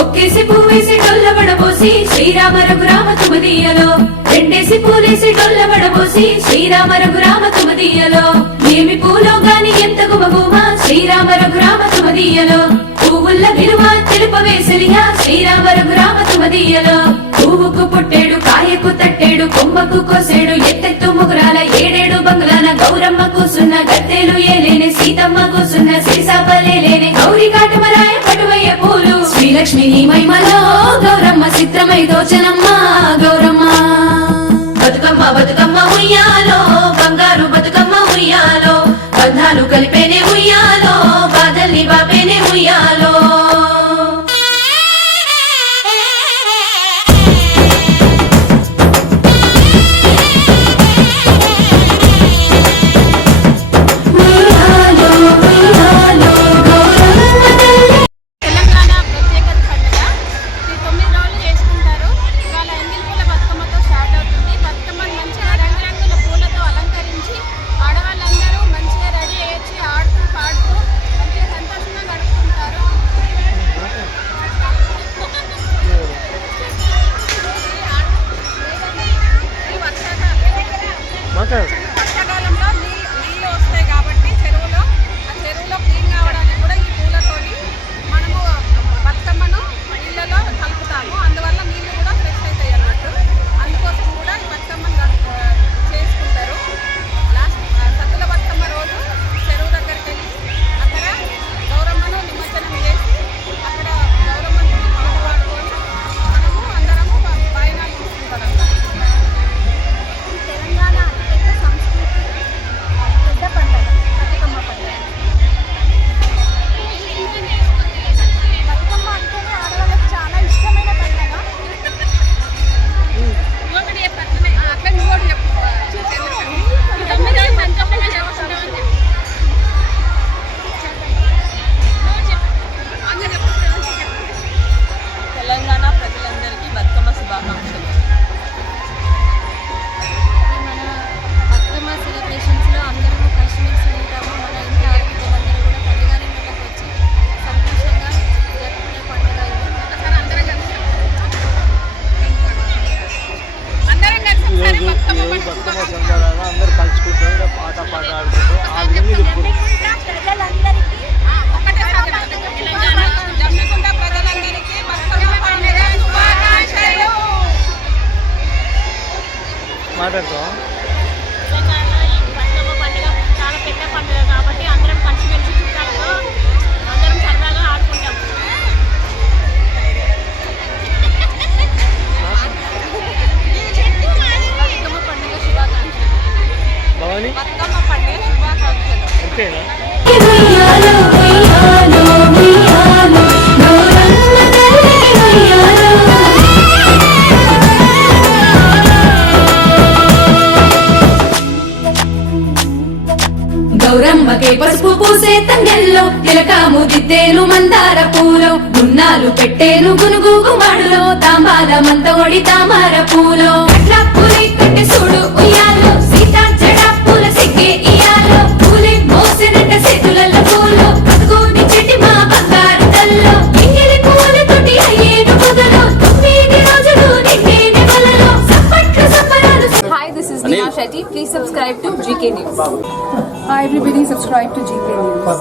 ఒక్కేసి పువ్వేసి డొల్లబడబోసి శ్రీరామ రఘురామ తుమదీయలో. రెండేసి పూలేసి డొల్లబడబోసి శ్రీరామ రఘురామ తుమదీయలో. ఏమి పూలో గాని ఎంత గుమగుమ శ్రీరామ రఘురామ తుమదీయలో. పువ్వుల్ల విలువ తెలుపవేసలిగా శ్రీరామ రఘురామ తుమదీయలో. పువ్వుకు పుట్టేడు కాయకు తట్టేడు కొమ్మకు కోసేడు ఎత్తెత్తు ముగురాల ఏడేడు బంగ్లాన గౌరమ్మ కూసున్న గద్దెలు ఏలేని సీతమ్మ కూసున్న లేని గౌరీ కాటమరాయ కటువయ్య పూలు. శ్రీలక్ష్మి నీ మహిమలో గౌరమ్మ చిత్రమై దోచనమ్మ గౌరమ్మ. బతుకమ్మ బతుకమ్మ ఉయ్యాలో బంగారు బతుకమ్మ ఉయ్యాలో బంధాలు కలిపి Walker. శుభాకాంక్షలు. భవాని? బతుకమ్మ పండుగ శుభాకాంక్షలు. అంతేనా? గౌరమ్మకే పసుపు పూసే తంగెల్లో తిలకాము దిద్దేను మందార పూలో. గున్నాలు పెట్టేను గునుగు గుమాడులో తాంబాల మంత ఒడి తామర పూలో. అట్లా పూలే కట్టి చూడు ఉయ్యాలో సీతా జడా పూల సిగ్గే ఇయాలో పూలే మోసినట్ట చేతులలో పూలు బతుకుని చెట్టి మా బంగారు తల్లో. ఎంగిలి అయ్యేను తొమ్మిది రోజులు నిండేని వలలో సప్పట్లు సప్పరాలు Please subscribe to GK News. Hi, everybody. Subscribe to GK News.